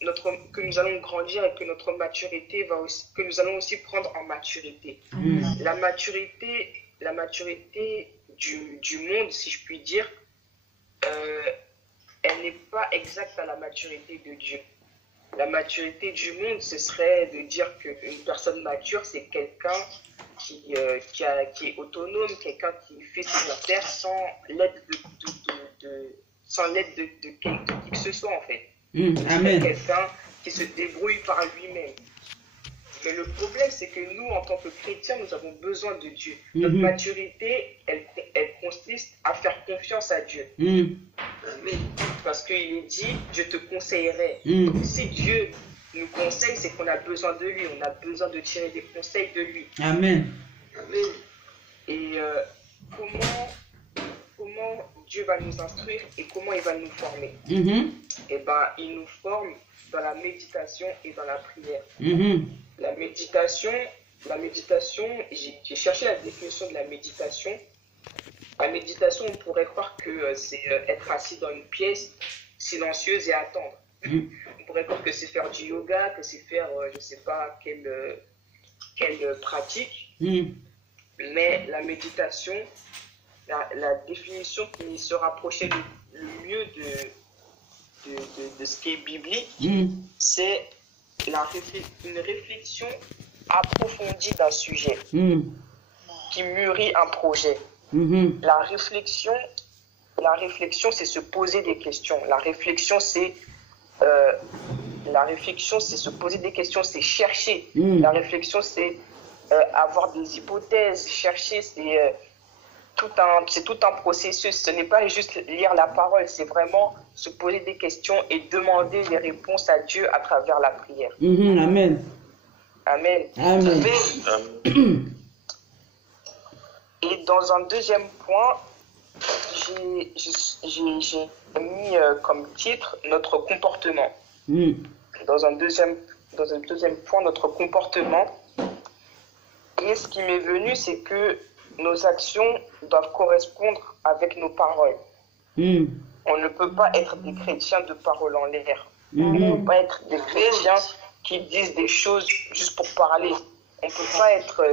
que nous allons grandir et que notre maturité que nous allons aussi prendre en maturité. La maturité du monde, si je puis dire, elle n'est pas exacte à la maturité de Dieu. La maturité du monde, ce serait de dire qu'une personne mature, c'est quelqu'un qui est autonome, quelqu'un qui fait ses affaires sans l'aide de qui que ce soit, en fait. Amen. Quelqu'un qui se débrouille par lui-même. Mais le problème, c'est que nous, en tant que chrétiens, nous avons besoin de Dieu. Notre maturité, elle consiste à faire confiance à Dieu. Parce qu'il est dit, je te conseillerai. Donc, si Dieu nous conseille, c'est qu'on a besoin de lui. On a besoin de tirer des conseils de lui. Amen. Et comment Dieu va nous instruire et comment il va nous former? Eh bien, il nous forme dans la méditation et dans la prière. La méditation, j'ai cherché la définition de la méditation. La méditation, on pourrait croire que c'est être assis dans une pièce silencieuse et attendre. On pourrait croire que c'est faire du yoga, que c'est faire, je ne sais pas quelle pratique. Mais la méditation, la définition qui se rapprochait le mieux de ce qui est biblique, c'est une réflexion approfondie d'un sujet qui mûrit un projet. La réflexion, c'est se poser des questions. La réflexion, c'est se poser des questions, c'est chercher. La réflexion, c'est avoir des hypothèses. Chercher, c'est tout un processus. Ce n'est pas juste lire la parole, c'est vraiment se poser des questions et demander des réponses à Dieu à travers la prière. Amen. Amen. Amen. Et dans un deuxième point, j'ai mis comme titre notre comportement. Dans un deuxième point, notre comportement. Et ce qui m'est venu, c'est que nos actions doivent correspondre avec nos paroles. On ne peut pas être des chrétiens de parole en l'air. On ne peut pas être des chrétiens qui disent des choses juste pour parler. On ne peut pas être,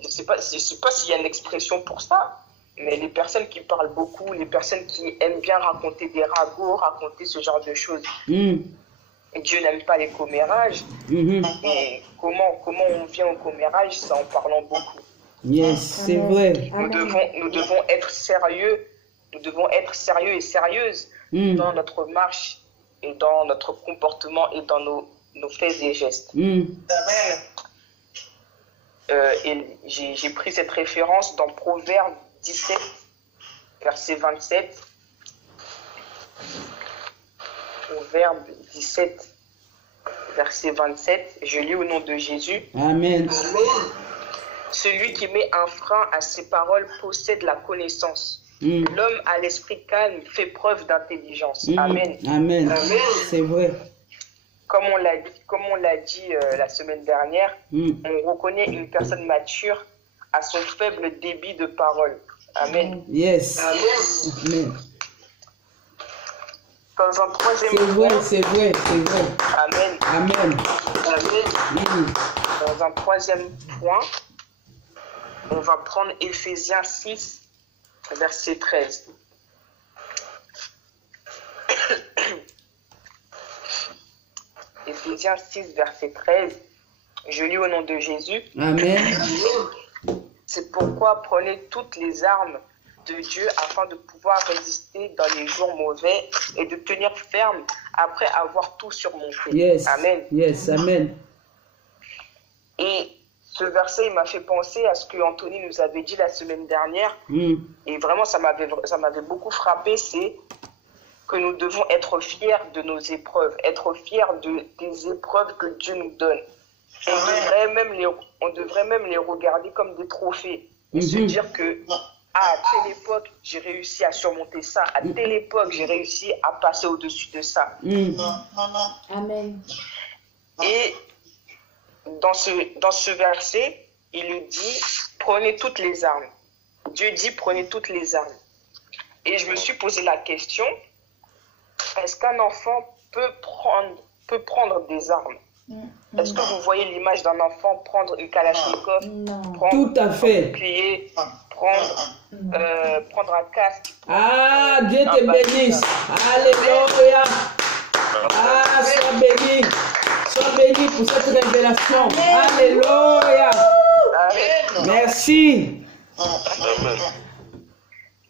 je sais pas s'il y a une expression pour ça, mais les personnes qui parlent beaucoup, les personnes qui aiment bien raconter des ragots, raconter ce genre de choses. Et Dieu n'aime pas les commérages. Et comment on vient au commérage, c'est en parlant beaucoup. Yes, c'est vrai. Nous devons être sérieux. Nous devons être sérieux et sérieuses dans notre marche et dans notre comportement et dans nos faits et gestes. Amen. Et j'ai pris cette référence dans Proverbe 17, verset 27. Proverbe 17, verset 27. Je lis au nom de Jésus. Amen. Celui qui met un frein à ses paroles possède la connaissance. L'homme à l'esprit calme fait preuve d'intelligence. Amen. Amen. Amen. C'est vrai. Comme on l'a dit la semaine dernière, on reconnaît une personne mature à son faible débit de parole. Amen. Yes. Amen. Dans un troisième point. C'est vrai. Amen. Amen. Amen. Dans un troisième point, on va prendre Éphésiens 6, verset 13. Éphésiens 6, verset 13. Je lis au nom de Jésus. Amen. C'est pourquoi prenez toutes les armes de Dieu afin de pouvoir résister dans les jours mauvais et de tenir ferme après avoir tout surmonté. Yes. Amen. Yes. Amen. Et ce verset, il m'a fait penser à ce que Anthony nous avait dit la semaine dernière. Et vraiment, ça m'avait beaucoup frappé, c'est que nous devons être fiers de nos épreuves, être fiers des épreuves que Dieu nous donne. On devrait même les regarder comme des trophées. Et se dire que, à telle époque, j'ai réussi à surmonter ça. À telle époque, j'ai réussi à passer au-dessus de ça. Amen. Et dans ce verset, il dit, prenez toutes les armes. Dieu dit, prenez toutes les armes. Et je me suis posé la question, est-ce qu'un enfant peut peut prendre des armes. Est-ce que vous voyez l'image d'un enfant prendre une kalachnikov, prendre tout à fait. un bouclier, prendre un casque? Ah, Dieu te bénisse. Alléluia. Ah, sois béni. Sois béni pour cette révélation. Alléluia. Amen. Merci.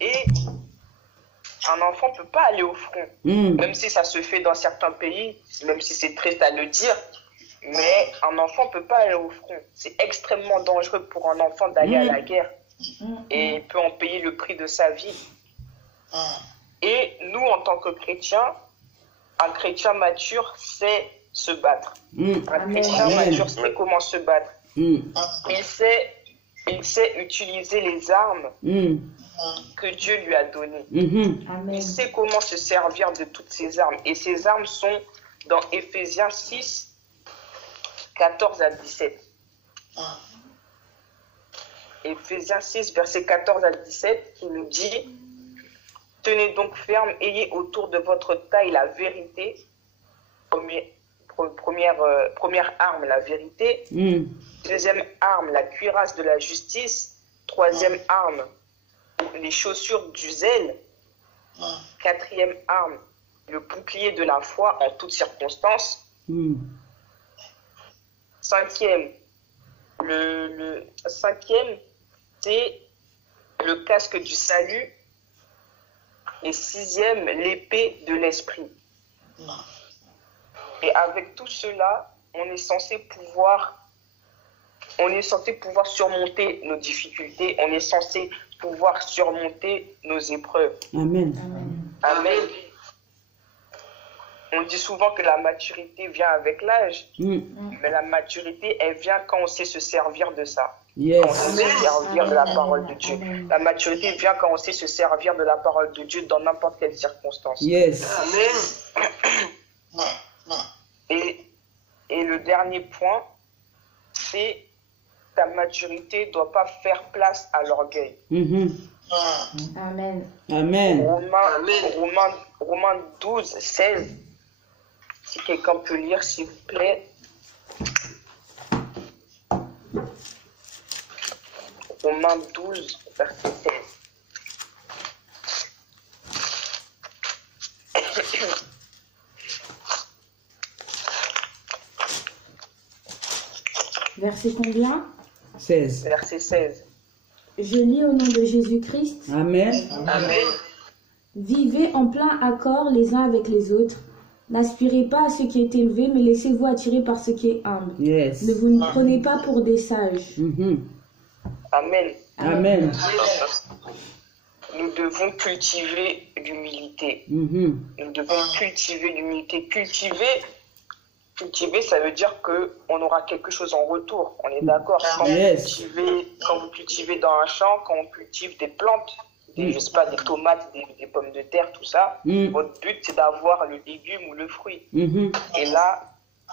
Et un enfant ne peut pas aller au front, même si ça se fait dans certains pays, même si c'est triste à le dire, mais un enfant ne peut pas aller au front. C'est extrêmement dangereux pour un enfant d'aller à la guerre et il peut en payer le prix de sa vie. Et nous, en tant que chrétiens, un chrétien mature sait se battre. Un chrétien mature sait comment se battre. Il sait utiliser les armes que Dieu lui a données. Il sait comment se servir de toutes ces armes. Et ces armes sont dans Éphésiens 6, 14 à 17. Éphésiens 6, versets 14 à 17, qui nous dit: tenez donc ferme, ayez autour de votre taille la vérité. Première arme, la vérité. Deuxième arme, la cuirasse de la justice. Troisième arme, les chaussures du zèle. Quatrième arme, le bouclier de la foi en toutes circonstances. Cinquième, le cinquième, c'est le casque du salut. Et sixième, l'épée de l'esprit. Et avec tout cela, on est censé pouvoir surmonter nos difficultés, on est censé pouvoir surmonter nos épreuves. Amen. Amen. On dit souvent que la maturité vient avec l'âge, mais la maturité, elle vient quand on sait se servir de ça. Quand on sait se servir de la parole de Dieu. La maturité vient quand on sait se servir de la parole de Dieu dans n'importe quelle circonstance. Amen. Et le dernier point, c'est ta maturité ne doit pas faire place à l'orgueil. Amen. Amen. Romains 12, 16. Si quelqu'un peut lire, s'il vous plaît. Romains 12, verset 16. Verset combien? 16. Verset 16. Je lis au nom de Jésus-Christ. Amen. Amen. Vivez en plein accord les uns avec les autres. N'aspirez pas à ce qui est élevé, mais laissez-vous attirer par ce qui est humble. Ne vous ne prenez pas pour des sages. Amen. Amen. Nous devons cultiver l'humilité. Nous devons cultiver l'humilité. Cultiver, ça veut dire qu'on aura quelque chose en retour. On est d'accord. Quand vous cultivez dans un champ, quand on cultive des plantes, je sais pas, des tomates, des pommes de terre, tout ça, votre but, c'est d'avoir le légume ou le fruit. Et là,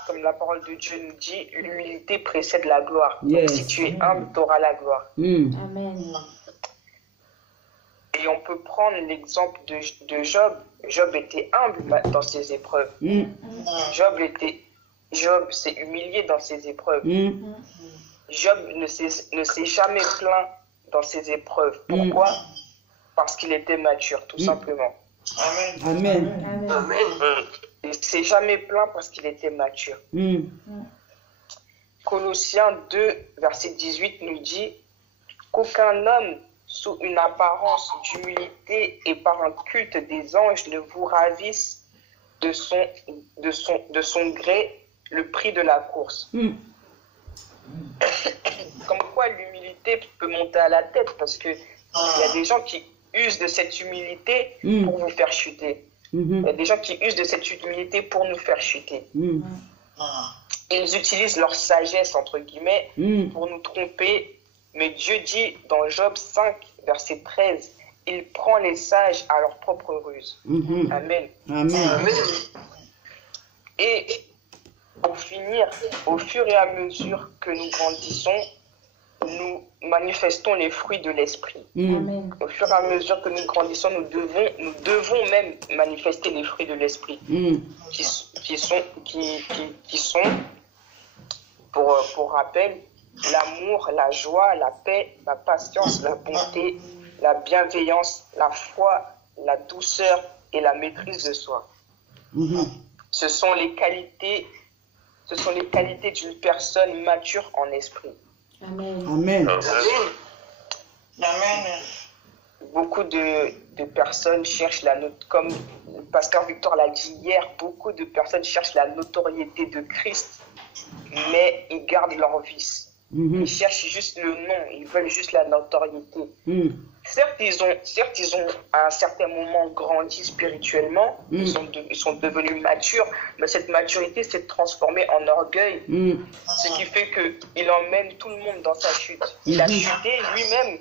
comme la parole de Dieu nous dit, l'humilité précède la gloire. Donc, si tu es humble, tu auras la gloire. Amen. Et on peut prendre l'exemple de Job. Job était humble dans ses épreuves. Job s'est humilié dans ses épreuves. Job ne s'est jamais plaint dans ses épreuves. Pourquoi? Parce qu'il était mature, tout simplement. Amen. Il ne s'est jamais plaint parce qu'il était mature. Colossiens 2, verset 18 nous dit qu'aucun homme, sous une apparence d'humilité et par un culte des anges, ne vous ravisse de son gré le prix de la course. Comme quoi l'humilité peut monter à la tête, parce que il y a des gens qui usent de cette humilité pour vous faire chuter. Il y a des gens qui usent de cette humilité pour nous faire chuter. Ils utilisent leur sagesse, entre guillemets, pour nous tromper. Mais Dieu dit dans Job 5, verset 13, il prend les sages à leur propre ruse. Amen. Et pour finir, au fur et à mesure que nous grandissons, nous manifestons les fruits de l'esprit. Au fur et à mesure que nous grandissons, nous devons même manifester les fruits de l'esprit, qui sont pour rappel, l'amour, la joie, la paix, la patience, la bonté, la bienveillance, la foi, la douceur et la maîtrise de soi. Ce sont les qualités d'une personne mature en esprit. Amen. Amen. Amen. Beaucoup de personnes cherchent comme le pasteur Victor l'a dit hier, beaucoup de personnes cherchent la notoriété de Christ, mais ils gardent leur vice. Ils cherchent juste le nom, ils veulent juste la notoriété. Certes, ils ont à un certain moment grandi spirituellement, ils sont devenus matures, mais cette maturité s'est transformée en orgueil, ce qui fait qu'il emmène tout le monde dans sa chute. Il a chuté lui-même,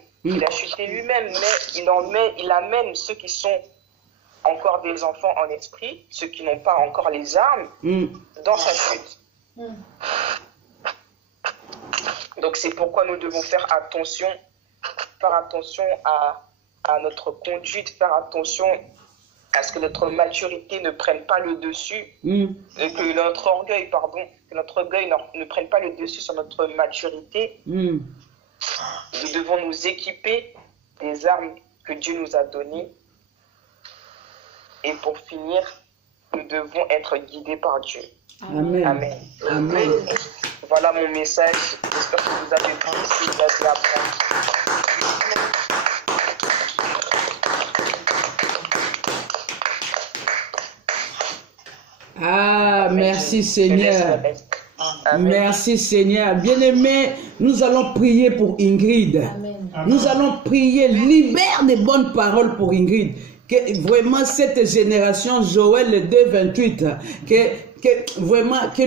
mais il amène ceux qui sont encore des enfants en esprit, ceux qui n'ont pas encore les armes, dans sa chute. Donc c'est pourquoi nous devons faire attention à notre conduite, faire attention à ce que notre maturité ne prenne pas le dessus, et que notre orgueil ne prenne pas le dessus sur notre maturité. Nous devons nous équiper des armes que Dieu nous a données. Et pour finir, nous devons être guidés par Dieu. Amen. Amen. Amen. Voilà mon message. J'espère que vous avez pris ce que vous avez appris. Ah, merci Seigneur. Merci Seigneur. Bien-aimés, nous allons prier pour Ingrid. Amen. Nous allons prier, libère des bonnes paroles pour Ingrid. Que vraiment cette génération, Joël 2:28, que vraiment que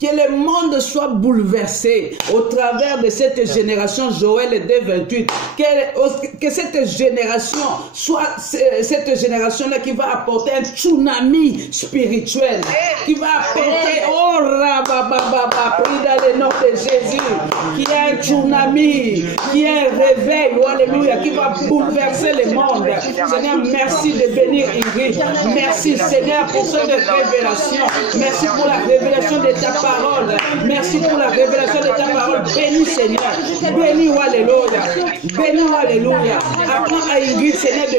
le monde soit bouleversé au travers de cette génération, Joël 2:28. Que cette génération soit cette génération-là qui va apporter un tsunami spirituel, qui va apporter, oh rabababa, prie dans le nom de Jésus, qui est un tsunami, qui est un réveil, oh, alléluia, qui va bouleverser le monde. Seigneur, merci de bénir Ingrid. Merci Seigneur pour cette révélation. Merci pour la révélation de ta parole. Merci pour la révélation de ta parole. Bénis Seigneur. Bénis, alléluia. Bénis, alléluia. Apprends à Ingrid, Seigneur, de